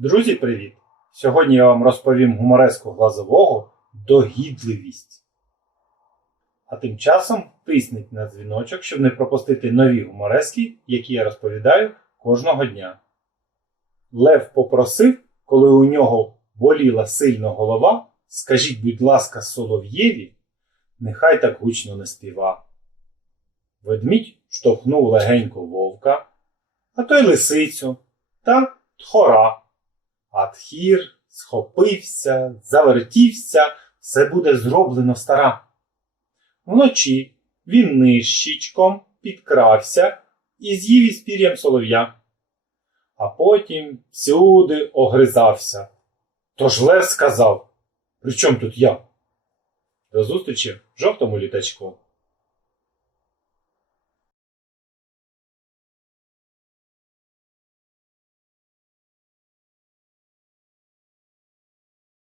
Друзі, привіт! Сьогодні я вам розповім гумореску глазового догідливість. А тим часом тисніть на дзвіночок, щоб не пропустити нові гуморески, які я розповідаю кожного дня. Лев попросив, коли у нього боліла сильно голова, скажіть, будь ласка, солов'єві, нехай так гучно не співа. Ведмідь штовхнув легенько вовка, а той лисицю та тхора. А схопився, завертівся, все буде зроблено стара. Вночі він нищичком підкрався і з'їв із пір'ям солов'я, а потім всюди огризався. Тож лев сказав, при чому тут я? До зустрічі в жовтому літачку.